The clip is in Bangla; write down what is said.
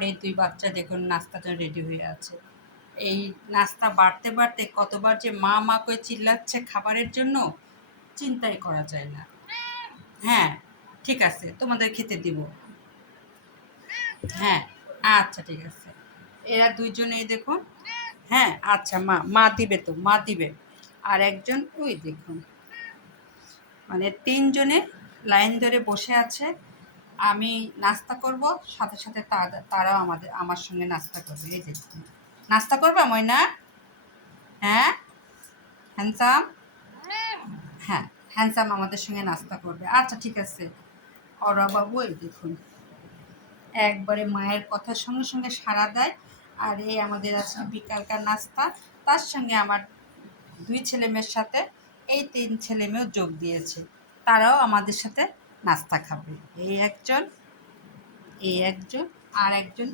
আমার এই 2 বাচ্চা দেখুন নাস্তাটা রেডি হয়ে আছে। এই নাস্তা বাড়তে, বাড়তে কতবার যে মা, মা করে চিল্লাচ্ছে খাবারের জন্য, চিন্তাই করা যায় না। হ্যাঁ, ঠিক আছে, তোমাদের খেতে দিব। হ্যাঁ, আচ্ছা ঠিক আছে। এরা 2 জন এই দেখুন। হ্যাঁ, আচ্ছা মা দিবে তো, মা দিবে। আর একজন ওই দেখুন। মানে 3 জনে লাইন ধরে বসে আছে। আমি নাস্তা করব, সাথে, সাথে তারাও আমার সঙ্গে নাস্তা করবে। এই দেখুন। নাস্তা করবা ময়না? হ্যাঁ? হ্যান্ডসাম? হ্যাঁ, হ্যান্ডসাম আমাদের সঙ্গে নাস্তা করবে। আচ্ছা ঠিক আছে। অরা বাবু এই দেখুন। একবারে মায়ের কথার সঙ্গে, সঙ্গে সাড়া দেয়। আর এই আমাদের আজকে বিকালকার নাস্তা। তার সঙ্গে আমার 2 ছেলেমেয়ের সাথে এই 3 ছেলেমেয়েও যোগ দিয়েছে। তারাও আমাদের সাথে নাস্তা খাবে। এই একজন, আর একজন